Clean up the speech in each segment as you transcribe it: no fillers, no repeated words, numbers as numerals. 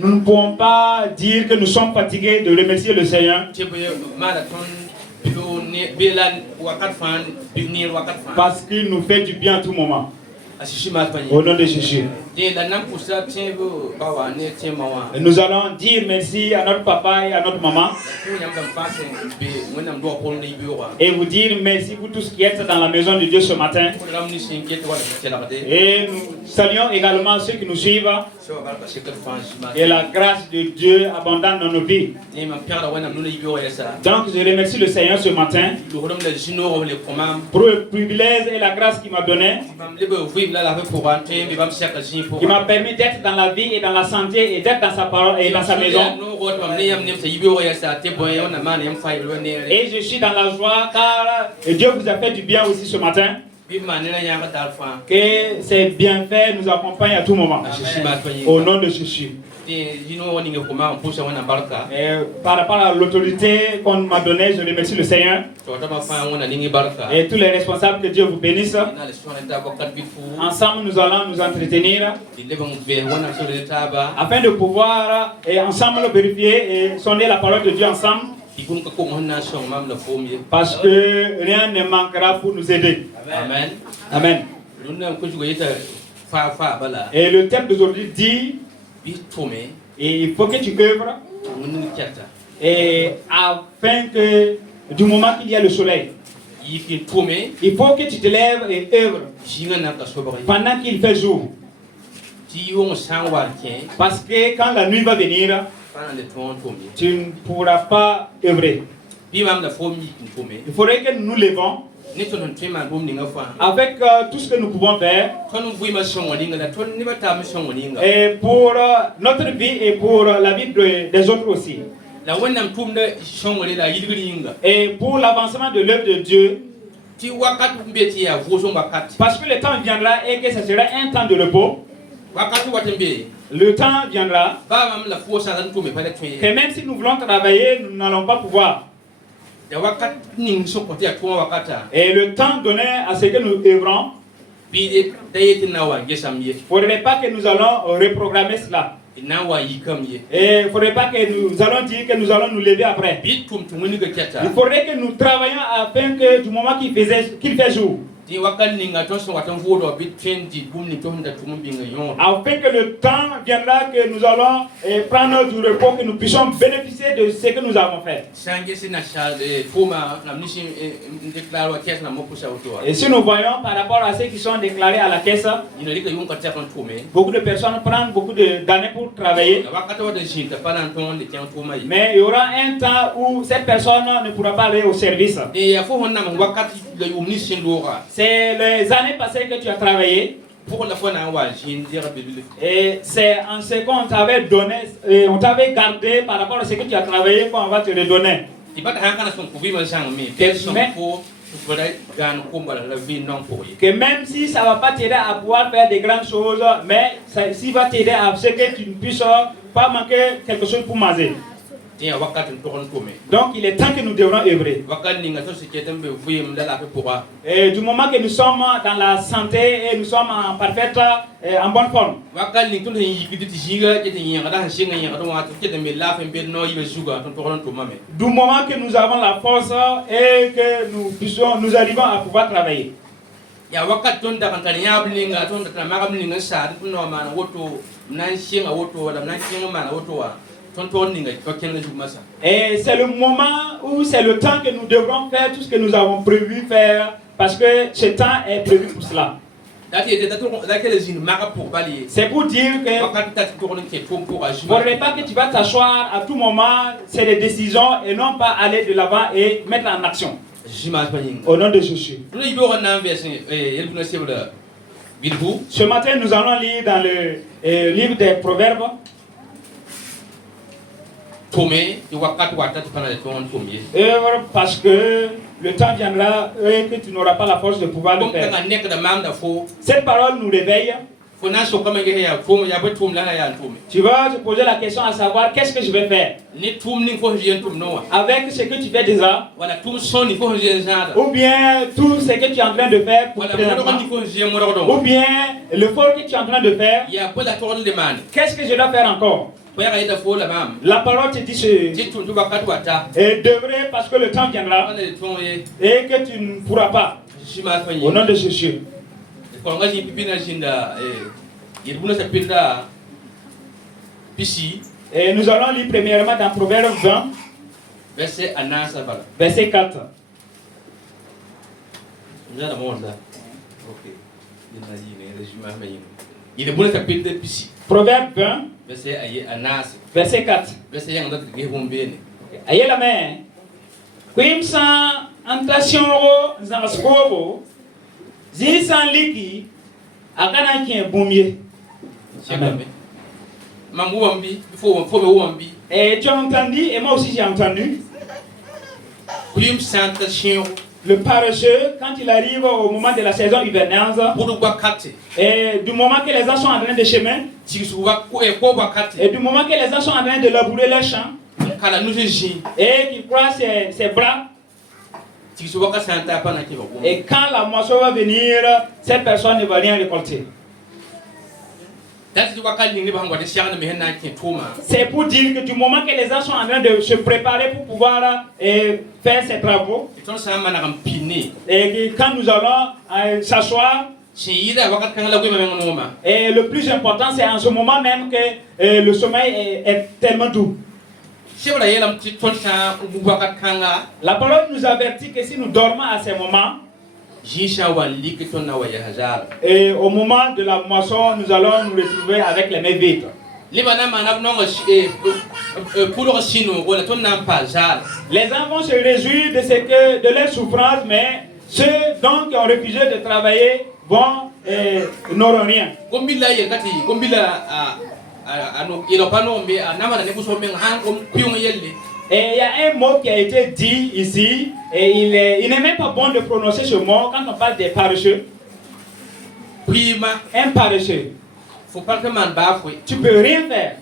Nous ne pouvons pas dire que nous sommes fatigués de remercier le Seigneur. Parce qu'il nous fait du bien à tout moment. Au nom de Jésus. Nous allons dire merci à notre papa et à notre maman. Et vous dire merci pour tout ce qui est dans la maison de Dieu ce matin. Et nous saluons également ceux qui nous suivent. Et la grâce de Dieu abondante dans nos vies. Donc je remercie le Seigneur ce matin pour le privilège et la grâce qu'il m'a donné. Qui m'a permis d'être dans la vie et dans la santé et d'être dans sa parole et dans sa maison. Et je suis dans la joie car Dieu vous a fait du bien aussi ce matin. Que ces bienfaits nous accompagnent à tout moment. Au nom de Jésus. Et par rapport à l'autorité qu'on m'a donnée, je remercie le Seigneur. Et tous les responsables, que Dieu vous bénisse. Ensemble, nous allons nous entretenir afin de pouvoir ensemble vérifier et sonder la parole de Dieu ensemble. Parce que rien ne manquera pour nous aider. Amen. Amen. Et le thème d'aujourd'hui dit: et il faut que tu œuvres et afin que du moment qu'il y a le soleil, il faut que tu te lèves et œuvres pendant qu'il fait jour. Parce que quand la nuit va venir, tu ne pourras pas œuvrer. Il faudrait que nous nous levons avec tout ce que nous pouvons faire et pour notre vie et pour la vie des autres aussi. Et pour l'avancement de l'œuvre de Dieu. Parce que le temps viendra et que ce sera un temps de repos. Le temps viendra que même si nous voulons travailler, nous n'allons pas pouvoir. Et le temps donné à ce que nous œuvrons, il ne faudrait pas que nous allons reprogrammer cela. Et il ne faudrait pas que nous allons dire que nous allons nous lever après. Il faudrait que nous travaillions afin que du moment qu'il fait jour, afin que le temps viendra que nous allons prendre du repos, que nous puissions bénéficier de ce que nous avons fait. Et si nous voyons par rapport à ceux qui sont déclarés à la caisse, beaucoup de personnes prennent beaucoup d'années pour travailler. Mais il y aura un temps où cette personne ne pourra pas aller au service. C'est les années passées que tu as travaillé. Et c'est en ce qu'on t'avait donné, on t'avait gardé par rapport à ce que tu as travaillé qu'on va te redonner. Que même si ça ne va pas t'aider à pouvoir faire des grandes choses, mais ça va t'aider à ce que tu ne puisses pas manquer quelque chose pour manger. Donc il est temps que nous devrons œuvrer. Et du moment que nous sommes dans la santé et nous sommes en parfaite, en bonne forme. Du moment que nous avons la force et que nous arrivons à pouvoir travailler. Et c'est le moment où c'est le temps que nous devrons faire tout ce que nous avons prévu faire, parce que ce temps est prévu pour cela. C'est pour dire que il ne faudrait pas que tu vas t'asseoir à tout moment, c'est des décisions et non pas aller de l'avant et mettre en action. Au nom de Jésus. Ce matin, nous allons lire dans le livre des Proverbes. Parce que le temps viendra et que tu n'auras pas la force de pouvoir le faire. Cette parole nous réveille. Tu vas te poser la question à savoir qu'est-ce que je vais faire avec ce que tu fais déjà, ou bien tout ce que tu es en train de faire pour ou bien l'effort que tu es en train de faire. Qu'est-ce que je dois faire encore? La parole te dit et devrait parce que le temps viendra et que tu ne pourras pas. Au nom de Jésus. Et nous allons lire premièrement dans Proverbe 20, verset 4. Proverbe 20, verset 4. Ayez la main. Quim san antationro zanskobo zisan liki akana kien bumie. Amen. Et tu as entendu, et moi aussi j'ai entendu. Le paresseux, quand il arrive au moment de la saison hivernage, et du moment que les gens sont en train de chemin, et du moment que les gens sont en train de labourer leurs champs, et qu'il croise ses bras, et quand la moisson va venir, cette personne ne va rien récolter. C'est pour dire que du moment que les gens sont en train de se préparer pour pouvoir faire ces travaux, et que quand nous allons s'asseoir, et le plus important c'est en ce moment même que le sommeil est tellement doux. La parole nous avertit que si nous dormons à ces moments, et au moment de la moisson, nous allons nous retrouver avec les mains vides. Les enfants vont se réjouir de leur souffrance, mais ceux donc qui ont refusé de travailler n'auront rien. Et il y a un mot qui a été dit ici, et il n'est même pas bon de prononcer ce mot quand on parle des paresseux. Un paresseux. Tu ne peux rien faire.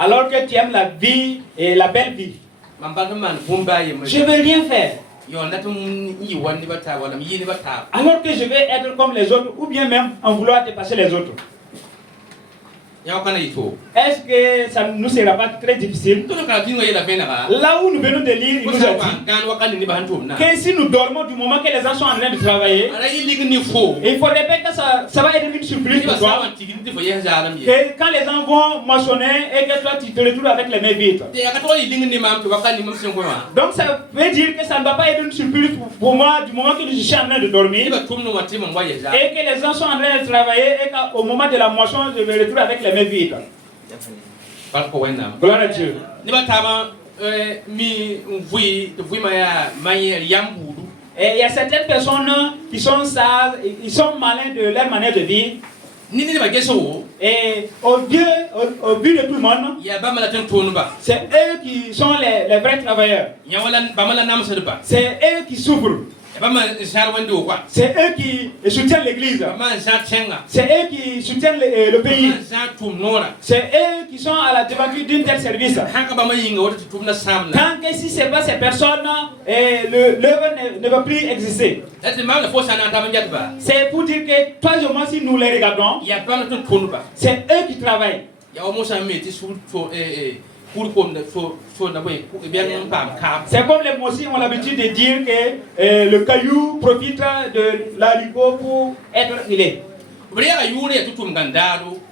Alors que tu aimes la vie et la belle vie. Je ne veux rien faire. Alors que je vais être comme les autres, ou bien même en vouloir dépasser les autres. Est-ce que ça ne nous sera pas très difficile? Là où nous venons de lire, il nous a dit que si nous dormons du moment que les gens sont en train de travailler, il faudrait pas que ça va être une surprise pour toi. Que quand les gens vont moissonner et que toi tu te retrouves avec les mains vides. Donc ça veut dire que ça ne va pas être une surprise pour moi du moment que je suis en train de dormir. Et que les gens sont en train de travailler et qu'au moment de la moisson, je me retrouve avec les mains vides. Gloire à Dieu. Et il y a certaines personnes qui sont sages, ils sont malins de leur manière de vivre. Et au vu de tout le monde, c'est eux qui sont les vrais travailleurs. C'est eux qui souffrent. C'est eux qui soutiennent l'église. C'est eux qui soutiennent le pays. C'est eux qui sont à la devanture d'un tel service. Tant que si ce n'est pas ces personnes, l'œuvre ne va plus exister. C'est pour dire que toi et moi, si nous les regardons, c'est eux qui travaillent. C'est comme les Mossi ont l'habitude de dire que le caillou profite de l'haricot pour être filé.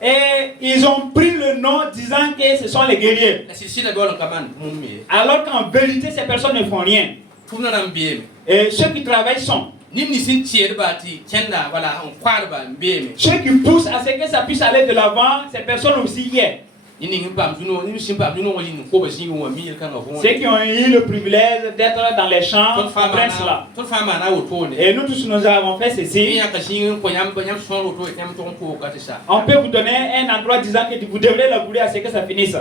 Et ils ont pris le nom disant que ce sont les guerriers. Alors qu'en vérité, ces personnes ne font rien. Et ceux qui travaillent sont. Ceux qui poussent à ce que ça puisse aller de l'avant, ces personnes aussi y est. Ceux qui ont eu le privilège d'être dans les champs comprennent cela. Et nous tous nous avons fait ceci. On peut vous donner un endroit disant que vous devrez labourer à ce que ça finisse.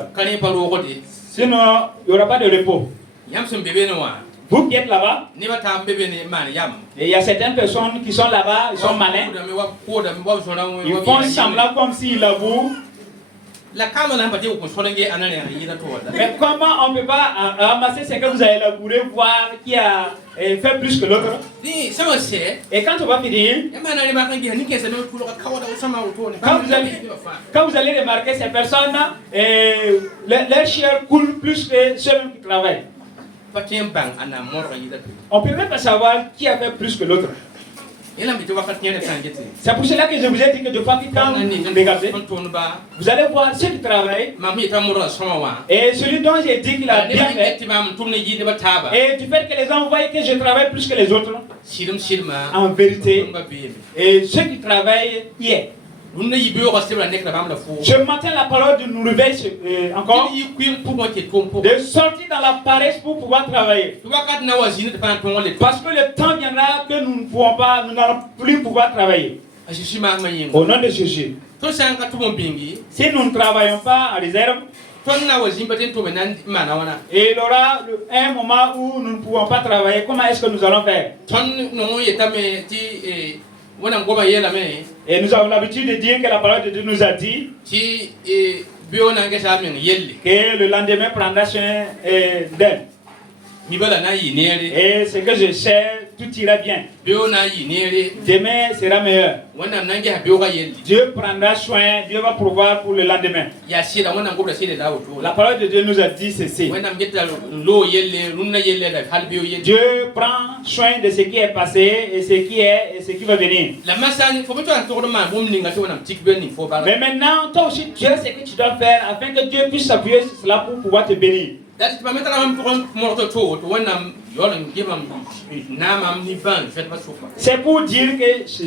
Sinon, il n'y aura pas de repos. Vous qui êtes là-bas, et il y a certaines personnes qui sont là-bas, ils sont malins. Ils font semblant comme s'ils labourent. La caméra n'a pas dit qu'on soit en train Mais comment on ne peut pas ramasser ce que vous avez labouré, voir qui a fait plus que l'autre? Et quand on va finir, quand vous allez remarquer ces personnes, leur chair coule plus que ceux qui travaillent. On ne peut même pas savoir qui a fait plus que l'autre. C'est pour cela que je vous ai dit que de fois quand vous regardez, vous allez voir ceux qui travaillent et celui dont j'ai dit qu'il a bien fait, et du fait que les gens voient que je travaille plus que les autres, en vérité, et ceux qui travaillent hier. Ce matin, la parole de nous réveille encore de sortir dans la paresse pour pouvoir travailler. Parce que le temps viendra que nous ne pourrons pas, nous n'allons plus pouvoir travailler. Au nom de Jésus. Si nous ne travaillons pas en réserve, et il y aura un moment où nous ne pourrons pas travailler. Comment est-ce que nous allons faire? Et nous avons l'habitude de dire que la parole de Dieu nous a dit que le lendemain prendra soin d'elle. Et ce que je sais, tout ira bien. Demain sera meilleur. Dieu prendra soin, Dieu va pourvoir pour le lendemain. La parole de Dieu nous a dit ceci. Dieu prend soin de ce qui est passé et ce qui est et ce qui va venir. Mais maintenant, toi aussi, tu sais ce que tu dois faire afin que Dieu puisse s'appuyer sur cela pour pouvoir te bénir. C'est pour dire que ce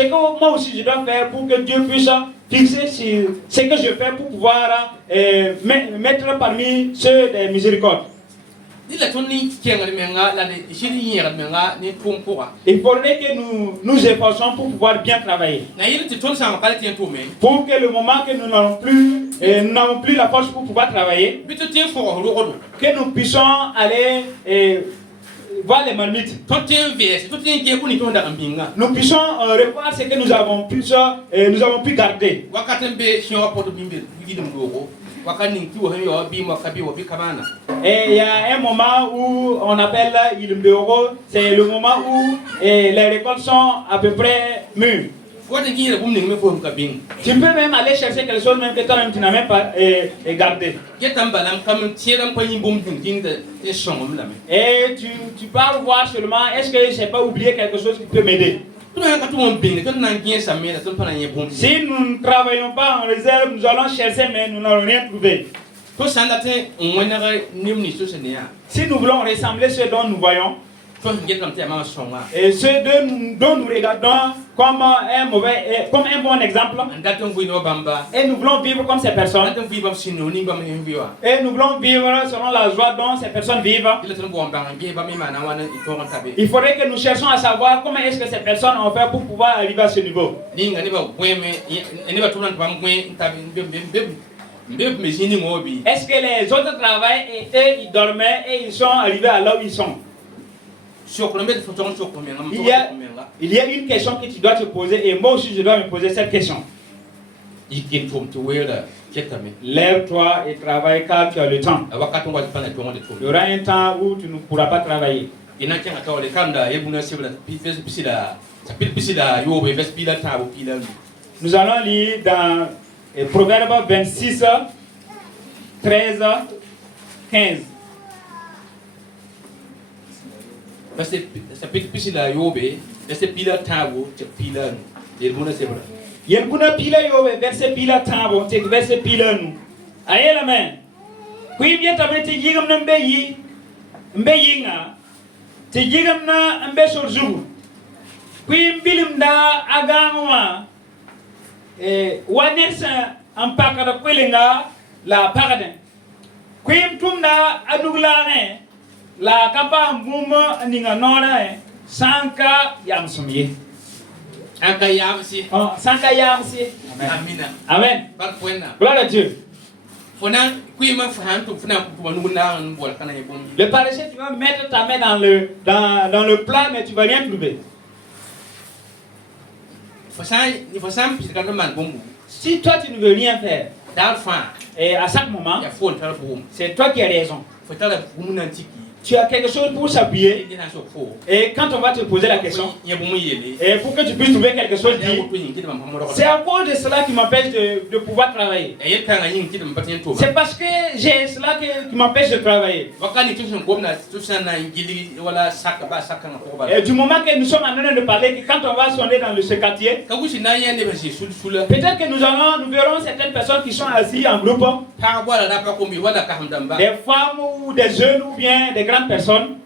que moi aussi je dois faire pour que Dieu puisse fixer sur ce que je fais pour pouvoir mettre parmi ceux des miséricordes. Il faudrait que nous nous efforçons pour pouvoir bien travailler. Pour que le moment que nous n'avons plus la force pour pouvoir travailler, que nous puissions aller voir les marmites. Nous puissions revoir ce que nous avons pu garder. Et il y a un moment où on appelle Ilmbero, c'est le moment où les récoltes sont à peu près mûres. Tu peux même aller chercher quelque chose même que toi-même tu n'as même pas gardé. Et tu pars voir seulement, est-ce que je n'ai pas oublié quelque chose qui peut m'aider? Si nous ne travaillons pas en réserve, nous allons chercher mais nous n'allons rien trouver. Si nous voulons ressembler à ce dont nous voyons, et ceux dont nous regardons comme un bon exemple, et nous voulons vivre comme ces personnes, et nous voulons vivre selon la joie dont ces personnes vivent, il faudrait que nous cherchions à savoir comment est-ce que ces personnes ont fait pour pouvoir arriver à ce niveau. Est-ce que les autres travaillent et eux ils dormaient et ils sont arrivés à là où ils sont? Il y a une question que tu dois te poser et moi aussi je dois me poser cette question. Lève-toi et travaille car tu as le temps. Il y aura un temps où tu ne pourras pas travailler. Nous allons lire dans Proverbe 26, 13, 15. Yelbuna pila yobe verset pila tabo te verset pila nu. Aye la main. Kui bien tabe te jigam na mbeyi nga. Te jigam na mbe sorzu. Kui mbilim da agangwa. Wanersa ampaka da kwelenga la paraden. Kui mtumna aduglane la kapa mbuma ninga nora sanka yamsumye. Sanka yamsi. Oh, sanka yamsi. Amen. Amen. Gloire à Dieu. Le paresseux, tu vas mettre ta main dans le plat, mais tu ne vas rien trouver. Si toi tu ne veux rien faire, Et à chaque moment, ya fon tar fo c'est toi qui as raison. fo tar fu nan tiki Tu as quelque chose pour s'appuyer. dina so fo Et quand on va te poser la question, ya bu mu yele et pour que tu puisses trouver quelque chose, ya dis, ko yin kidi mam mo c'est à cause de cela qui m'empêche de pouvoir travailler. e yel kan yin kidi mam patin to C'est parce que j'ai cela qui m'empêche de travailler. wakani tusun ko na tusan na ngili wala saka ba saka na ko ba Et du moment que nous sommes en train de parler, que quand on va sonner dans ce quartier, ka gusi na yende ba si sul peut-être que nous verrons certaines personnes qui sont assises en groupe, pa wala da pa ko mi wala ka hamdamba des femmes ou des jeunes ou bien des grandes personnes.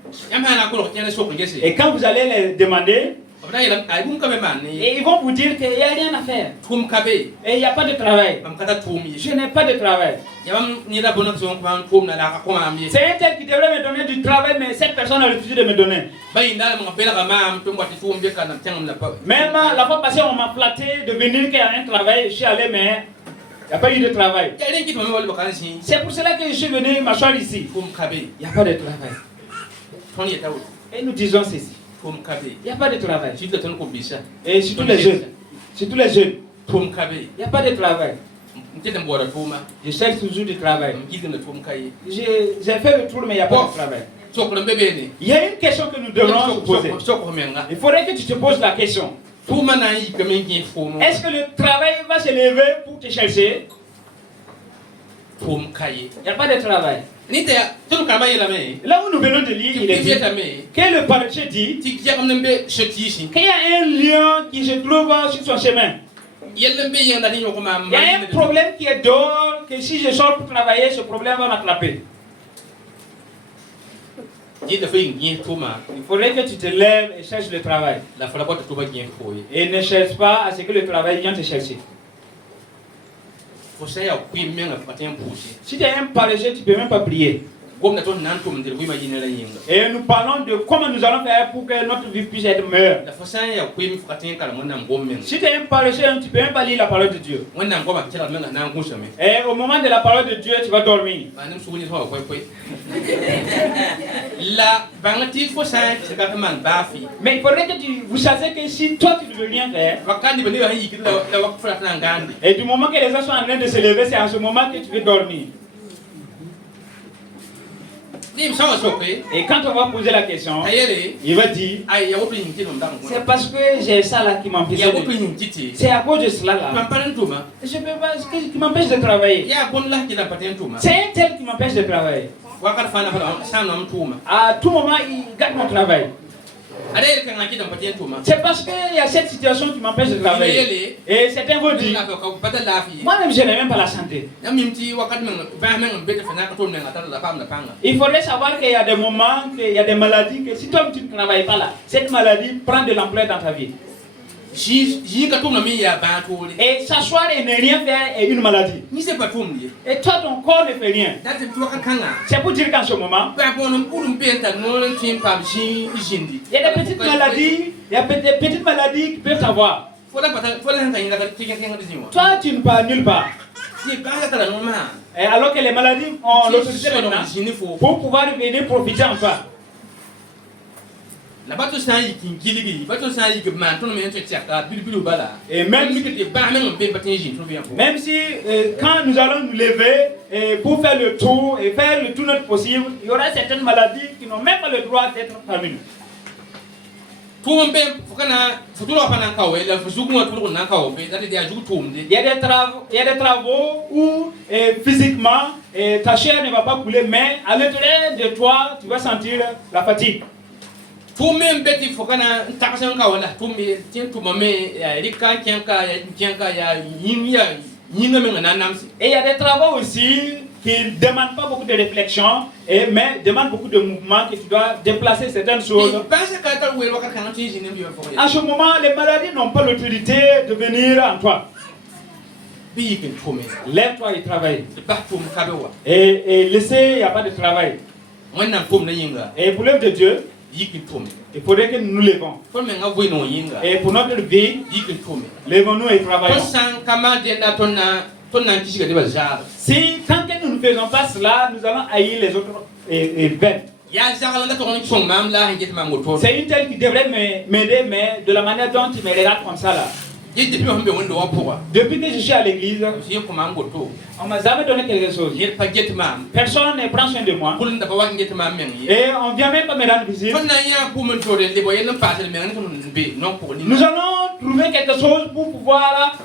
Et quand vous allez les demander, et ils vont vous dire qu'il n'y a rien à faire. Et il n'y a pas de travail. Je n'ai pas de travail. C'est un tel qui devrait me donner du travail, mais cette personne a refusé de me donner. Même la fois passée, on m'a flatté de venir qu'il y a un travail. Je suis allé, mais il n'y a pas eu de travail. C'est pour cela que je suis venu m'asseoir ici. Il n'y a pas de travail. Et nous disons ceci. Il n'y a pas de travail. Et surtout les jeunes. Surtout les jeunes. Il n'y a pas de travail. Je cherche toujours du travail. J'ai fait le tour, mais il n'y a pas de travail. Il y a une question que nous devrons nous poser. Il faudrait que tu te poses la question. Est-ce que le travail va se lever pour te chercher? Il n'y a pas de travail. Là où nous venons de lire, il est dit que le parachet dit qu'il y a un lion qui se trouve sur son chemin. Il y a un problème qui est dehors, que si je sors pour travailler, ce problème va m'attraper. Il faudrait que tu te lèves et cherches le travail. Et ne cherche pas à ce que le travail vienne te chercher. Si tu es un paresseux, tu ne peux même pas prier. Et nous parlons de comment nous allons faire pour que notre vie puisse être meilleure. Si tu es un paresseux, tu ne peux même pas lire la parole de Dieu. Et au moment de la parole de Dieu, tu vas dormir. Mais il faudrait que vous sachiez que si toi tu ne veux rien faire, et du moment que les gens sont en train de se lever, c'est en ce moment que tu veux dormir. Et quand on va poser la question, il va dire, c'est parce que j'ai ça là qui m'empêche. C'est à cause de cela là. Je peux pas, qui m'empêche de travailler. C'est un tel qui m'empêche de travailler. À tout moment, il garde mon travail. C'est parce qu'il y a cette situation qui m'empêche de travailler. Et certains vont dire, moi-même je n'ai même pas la santé. Il faudrait savoir qu'il y a des moments, qu'il y a des maladies, que si toi tu ne travailles pas là, cette maladie prend de l'ampleur dans ta vie. Et s'asseoir et ne rien faire est une maladie. Et toi, ton corps ne fait rien. C'est pour dire qu'en ce moment, il y a des petites maladies, qui peuvent avoir. Toi, tu ne pars nulle part. Et alors que les maladies ont l'autorité maintenant pour pouvoir venir profiter en toi. Et même si quand nous allons nous lever pour faire le tour et faire le tout notre possible, il y aura certaines maladies qui n'ont même pas le droit d'être parmi nous. Il y a des travaux où physiquement ta chair ne va pas couler, mais à l'intérieur de toi, tu vas sentir la fatigue. Et il y a des travaux aussi qui ne demandent pas beaucoup de réflexion, mais demandent beaucoup de mouvement, que tu dois déplacer certaines choses. À ce moment, les maladies n'ont pas l'autorité de venir en toi. Lève-toi et travaille. Et laissez, il n'y a pas de travail. Et pour l'œuvre de Dieu, il faudrait que nous nous levons. Et pour notre vie, levons-nous et travaillons. Si tant que nous ne faisons pas cela, nous allons haïr les autres bêtes. C'est une telle qui devrait m'aider, mais de la manière dont il me regarde comme ça là. Depuis que je suis à l'église, on m'a jamais donné quelque chose. Personne ne prend soin de moi. Et on vient même pas me rendre visite. Nous allons trouver quelque chose pour pouvoir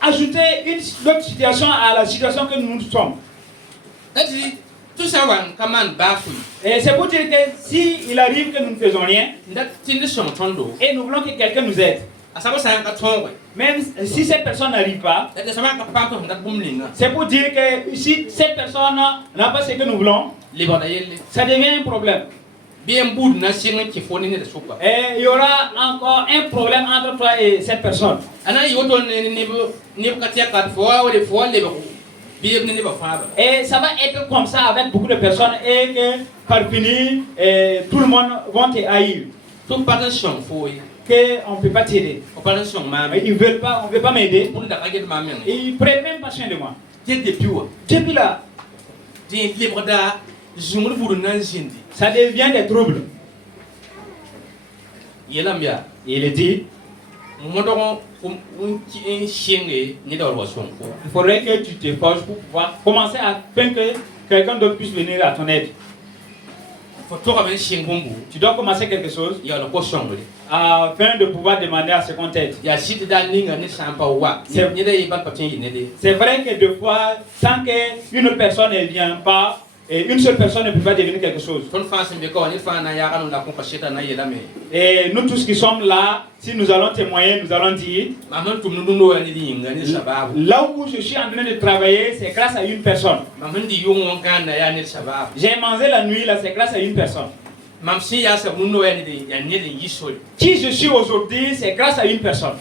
ajouter une autre situation à la situation que nous sommes. Et c'est pour dire que si il arrive que nous ne faisons rien, et nous voulons que quelqu'un nous aide, même si cette personne n'arrive pas, c'est pour dire que si cette personne n'a pas ce que nous voulons, ça devient un problème. Et il y aura encore un problème entre toi et cette personne. Et ça va être comme ça avec beaucoup de personnes et que par finir, tout le monde va te haïr. Qu'on ne peut pas t'aider. Ils ne veulent pas, on ne veut pas m'aider. Ils ne prennent même pas soin de moi. Depuis là, ça devient des troubles. Il est dit, il faudrait que tu te forces pour pouvoir commencer à faire que quelqu'un d'autre puisse venir à ton aide. Tu dois commencer quelque chose afin de pouvoir demander à ce qu'on t'aide. C'est vrai que des fois, tant qu'une autre personne ne vient pas, et une seule personne ne peut pas devenir quelque chose. Et nous tous qui sommes là, si nous allons témoigner, nous allons dire, là où je suis en train de travailler, c'est grâce à une personne. J'ai mangé la nuit, là, c'est grâce à une personne. Qui je suis aujourd'hui, c'est grâce à une personne.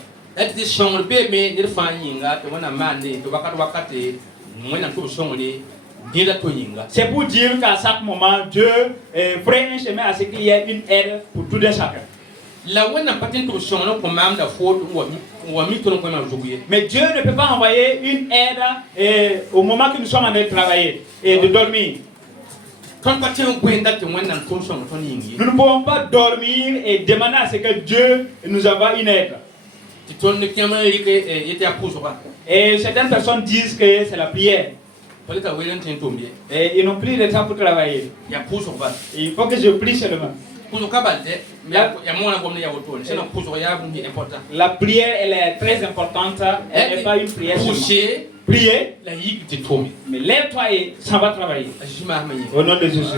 C'est pour dire qu'à chaque moment, Dieu ferait un chemin à ce qu'il y ait une aide pour tout un chacun. Mais Dieu ne peut pas envoyer une aide au moment que nous sommes en train de travailler et de dormir. Nous ne pouvons pas dormir et demander à ce que Dieu nous envoie une aide. Et certaines personnes disent que c'est la prière. Et ils n'ont plus de temps pour travailler. Il faut que je prie seulement. La prière, elle est très importante. Elle n'est pas une prière seulement. Prier, mais lève-toi et ça va travailler. Au nom de Jésus.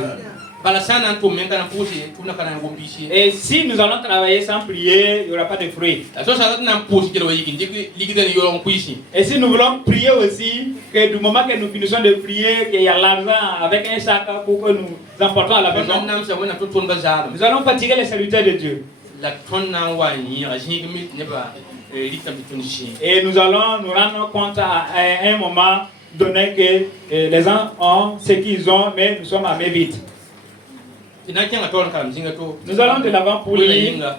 Et si nous allons travailler sans prier, il n'y aura pas de fruits. Et si nous voulons prier aussi, que du moment que nous finissons de prier, qu'il y a l'argent avec un sac pour que nous emportons à la maison, nous allons fatiguer les serviteurs de Dieu. Et nous allons nous rendre compte à un moment donné que les gens ont ce qu'ils ont, mais nous sommes à mes vite. Nous allons de l'avant pour lire.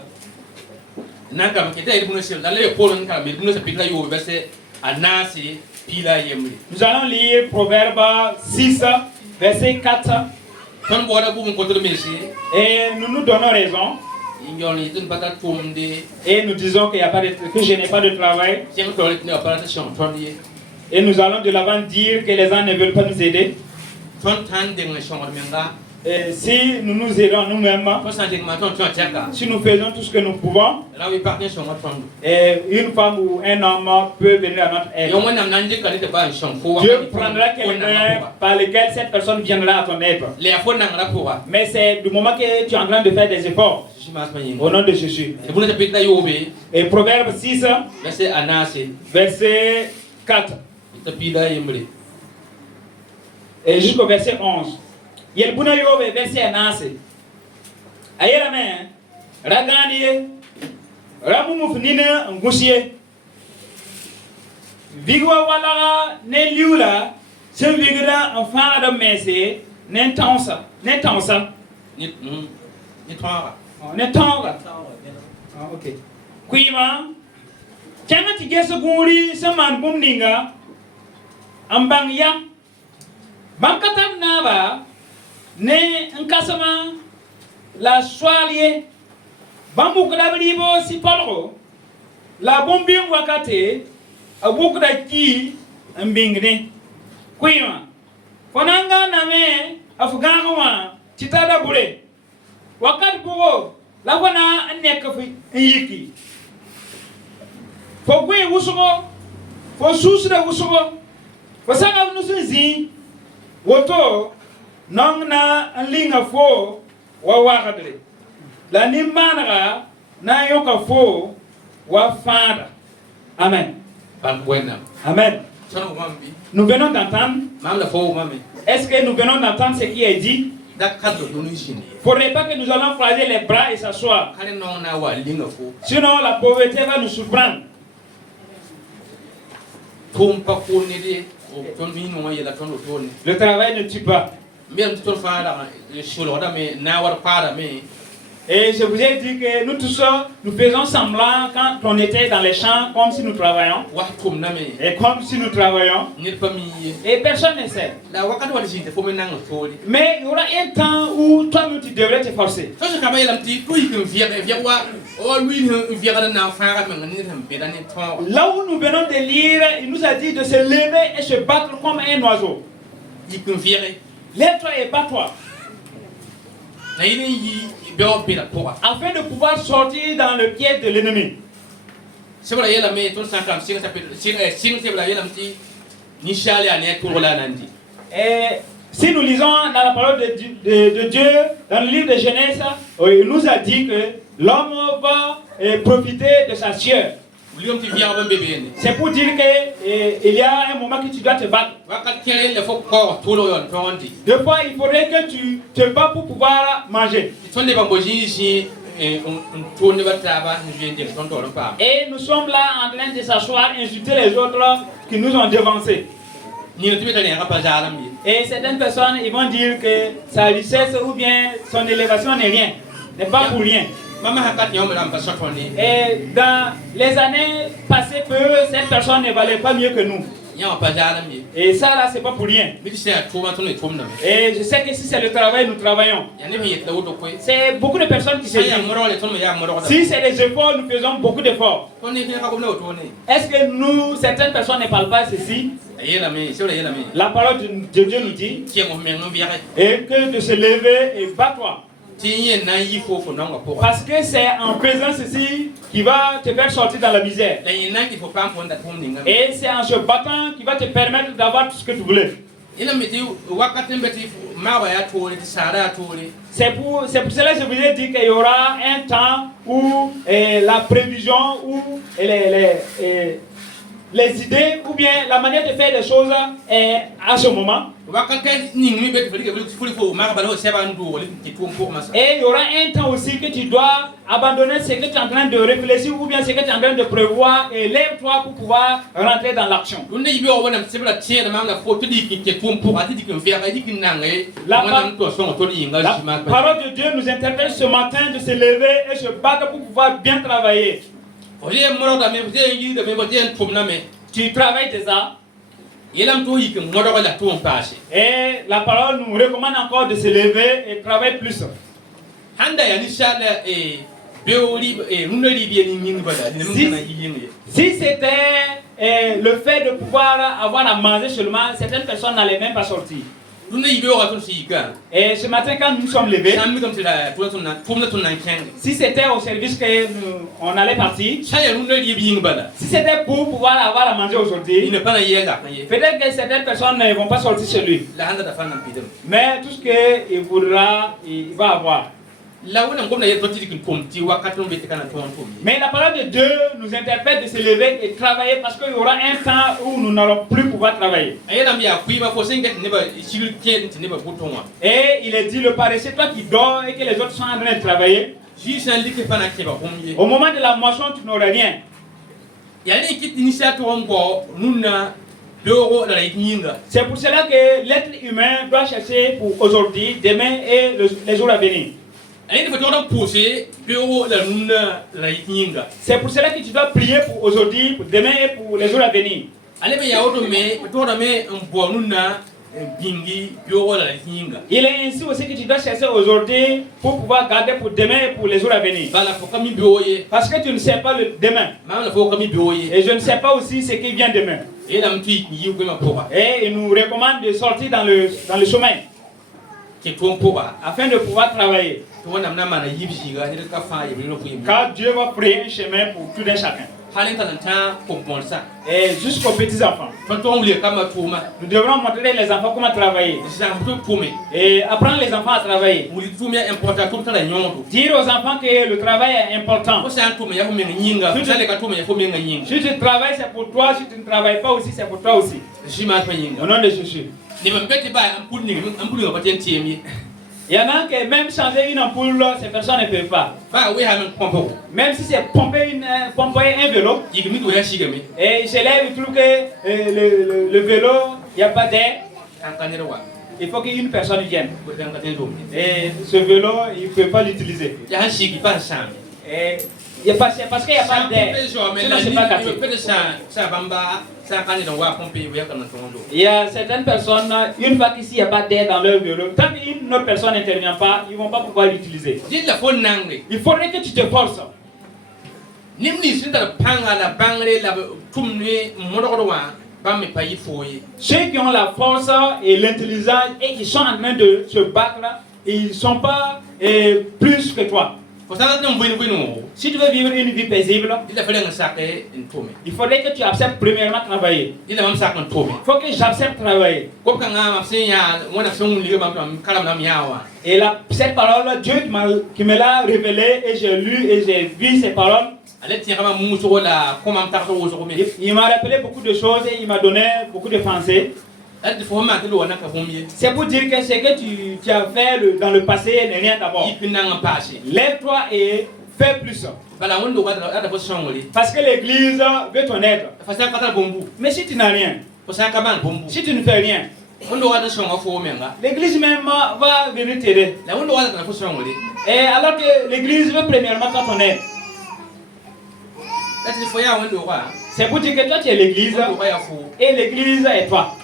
Nous allons lire Proverbe 6, verset 4. Et nous nous donnons raison. Et nous disons qu'il n'y a pas que je n'ai pas de travail. Et nous allons de l'avant dire que les gens ne veulent pas nous aider. Et si nous nous aidons nous-mêmes, si nous faisons tout ce que nous pouvons, et une femme ou un homme peut venir à notre aide. Dieu prendra quelqu'un par lequel cette personne viendra à ton aide. Mais c'est du moment que tu es en train de faire des efforts. Au nom de Jésus. Et Proverbe 6, verset 4. Et jusqu'au verset 11. Yel buna yobe verset nase ayela me ragani ramu mufnina ngusie vigwa wala ne liula se vigra en fada messe ne tansa ni tonga ok kuima changa tigesa guri saman bumninga ambang yang bankatam naba ne nkasama la soirée bambu kadabribo si polro La bombi wakate beaucoup d'aki mbingni. Kuima. Fonanga name afugangwa titada bule. Wakat bugo la wana aneka yiki. Fo gwe wusugo fo susre wusugo fo sanga nusuzi woto nongna linga fo wa wakadre la nimana na yoka fo wa fada. Amen. Amen. Nous venons d'entendre. Est-ce que nous venons d'entendre ce qui est dit? Faudrait pas que nous allons croiser les bras et s'asseoir. Sinon la pauvreté va nous surprendre. Le travail ne tue pas. Et je vous ai dit que nous tous, nous faisons semblant quand on était dans les champs, comme si nous travaillons. Et comme si nous travaillons. Et personne ne sait. Mais il y aura un temps où toi-même tu devrais te forcer. Là où nous venons de lire, il nous a dit de se lever et se battre comme un oiseau. Lève-toi et bats-toi. Afin de pouvoir sortir dans le piège de l'ennemi. Et si nous lisons dans la parole de Dieu, dans le livre de Genèse, il nous a dit que l'homme va profiter de sa sueur. C'est pour dire qu'il y a un moment que tu dois te battre. Deux fois, il faudrait que tu te bats pour pouvoir manger. Et nous sommes là en train de s'asseoir, insulter les autres qui nous ont devancés. Et certaines personnes, ils vont dire que sa richesse ou bien son élévation n'est rien, n'est pas pour rien. Et dans les années passées, cette personne ne valait pas mieux que nous. Et ça là, c'est pas pour rien. Et je sais que si c'est le travail, nous travaillons. C'est beaucoup de personnes qui se disent. Si c'est des efforts, nous faisons beaucoup d'efforts. Est-ce que nous, certaines personnes ne parlent pas ceci? La parole de Dieu nous dit et que de se lever et battre-toi. Parce que c'est en faisant ceci qui va te faire sortir dans la misère. Et c'est en se battant qui va te permettre d'avoir tout ce que tu voulais. C'est pour cela que je vous ai dit qu'il y aura un temps où la prévision, où les idées ou bien la manière de faire les choses à ce moment. Et il y aura un temps aussi que tu dois abandonner ce que tu es en train de réfléchir ou bien ce que tu es en train de prévoir et lève-toi pour pouvoir rentrer dans l'action. La parole de Dieu nous interpelle ce matin de se lever et se battre pour pouvoir bien travailler. Tu travailles déjà. Et la parole nous recommande encore de se lever et travailler plus. Si c'était le fait de pouvoir avoir à manger seulement, certaines personnes n'allaient même pas sortir. Et ce matin, quand nous nous sommes levés, si c'était au service qu'on allait partir, si c'était pour pouvoir avoir à manger aujourd'hui, peut-être que certaines personnes ne vont pas sortir chez lui. Mais tout ce qu'il voudra, il va avoir. Mais la parole de Dieu nous interpelle de se lever et travailler parce qu'il y aura un temps où nous n'allons plus pouvoir travailler. Et il est dit, le paresseux, toi qui dors et que les autres sont en train de travailler, au moment de la moisson, tu n'auras rien. C'est pour cela que l'être humain doit chercher pour aujourd'hui, demain et les jours à venir. C'est pour cela que tu dois prier pour aujourd'hui, pour demain et pour les jours à venir. bingi bio la hinga. Il est ainsi aussi que tu dois chercher aujourd'hui pour pouvoir garder pour demain et pour les jours à venir. Bala fo kami bioye. Parce que tu ne sais pas le demain. Mama fo kami bioye. Et je ne sais pas aussi ce qui vient demain. Et la mtui yi ko ma poa. Et il nous recommande de sortir dans le chemin Ke to poa. afin de pouvoir travailler. To wana na mana yibisi ga ne ka fa yi no ko yi. Car Dieu va créer un chemin pour tout un chacun. Halen tan tan comprendre ça. Et jusqu'aux petits enfants. Quand on lui kama tuma. Nous devrons montrer les enfants comment travailler. Ça peut pomer. Et apprendre les enfants à travailler. Muri tumia important tout la nyondo. Dire aux enfants que le travail est important. Ko sa tuma ya ko menga nyinga. Ça le ka tuma ya ko menga nyinga. Si tu travailles, c'est pour toi. Si tu ne travailles pas aussi, c'est pour toi aussi. Jima fa nyinga. Au nom de Jésus. Ni mbeti ba ampuli ga paten tiemi. Il y en a qui même changer une ampoule, ces personnes ne peuvent pas. Même si c'est pomper un vélo, et il se lève, il trouve que le vélo, il n'y a pas d'air. Il faut qu'une personne vienne. Et ce vélo, il ne peut pas l'utiliser. Parce qu'il n'y a pas d'air. Sinon, c'est pas cassé. Il y a certaines personnes, une fois qu'ici il n'y a pas d'air dans leur vélo, tant qu'une autre personne n'intervient pas, ils ne vont pas pouvoir l'utiliser. Il faudrait que tu te forces. Ceux qui ont la force et l'intelligence et qui sont en train de se battre, ils ne sont pas plus que toi. Si tu veux vivre une vie paisible, il faudrait que tu acceptes premièrement travailler. Il faut que j'accepte travailler. Et là, cette parole, Dieu qui me l'a révélée et j'ai lu et j'ai vu ces paroles. Il m'a rappelé beaucoup de choses et il m'a donné beaucoup de pensées. C'est pour dire que ce que tu as fait dans le passé n'est rien d'abord. Lève-toi et fais plus. Parce que l'église veut ton aide. Mais si tu n'as rien, si tu ne fais rien, l'église même va venir t'aider. Et alors que l'église veut premièrement ton aide. C'est pour dire que toi tu es l'église et l'église est toi.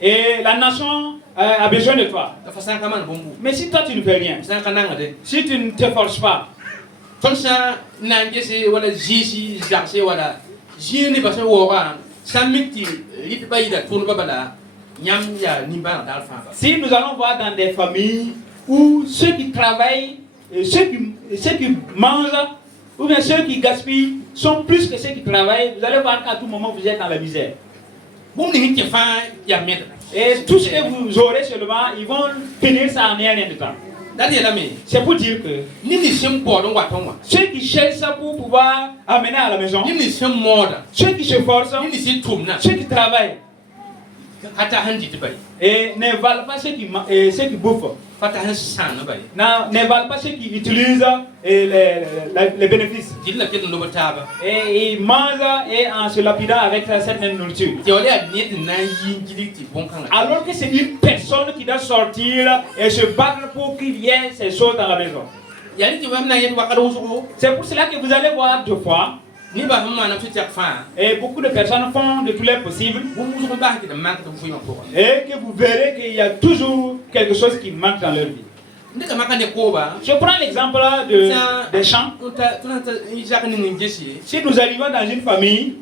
Et la nation a besoin de toi. Mais si toi tu ne fais rien, si tu ne te forces pas, si nous allons voir dans des familles où ceux qui travaillent, ceux qui mangent, ou bien ceux qui gaspillent sont plus que ceux qui travaillent, vous allez voir qu'à tout moment vous êtes dans la misère. Et tout ce que vous aurez seulement, ils vont finir ça en rien de temps. C'est pour dire que ceux qui cherchent ça pour pouvoir amener à la maison, ceux qui se forcent, ceux qui travaillent, et ne valent pas ceux qui bouffent. Ne valent pas ceux qui utilisent les bénéfices. Et ils mangent et en se lapidant avec cette même nourriture. Alors que c'est une personne qui doit sortir et se battre pour qu'il y ait ces choses dans la maison. C'est pour cela que vous allez voir deux fois. Et beaucoup de personnes font de tout leur possible. Et que vous verrez qu'il y a toujours quelque chose qui manque dans leur vie. Je prends l'exemple des champs. Si nous arrivons dans une famille,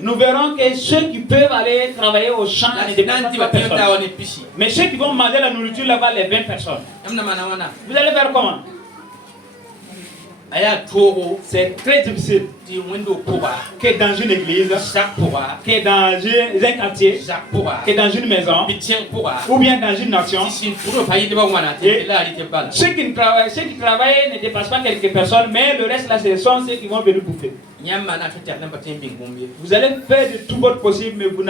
nous verrons que ceux qui peuvent aller travailler au champ ne dépendent pas de personne. Mais ceux qui vont manger la nourriture là-bas, les 20 personnes. Vous allez faire comment? C'est très difficile que dans une église, que dans un quartier, que dans une maison, ou bien dans une nation, ceux qui travaillent ne dépassent pas quelques personnes, mais le reste là, ce sont ceux qui vont venir bouffer. Vous allez faire de tout votre possible, mais vous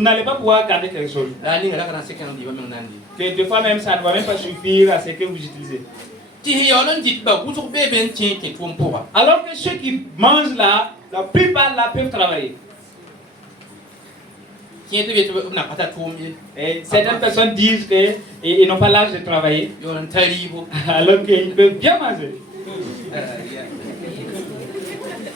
n'allez pas pouvoir garder quelque chose. Que des fois même, ça ne va même pas suffire à ce que vous utilisez. Alors que ceux qui mangent là, la plupart là peuvent travailler. Et certaines personnes disent qu'ils n'ont pas l'âge de travailler, alors qu'ils peuvent bien manger.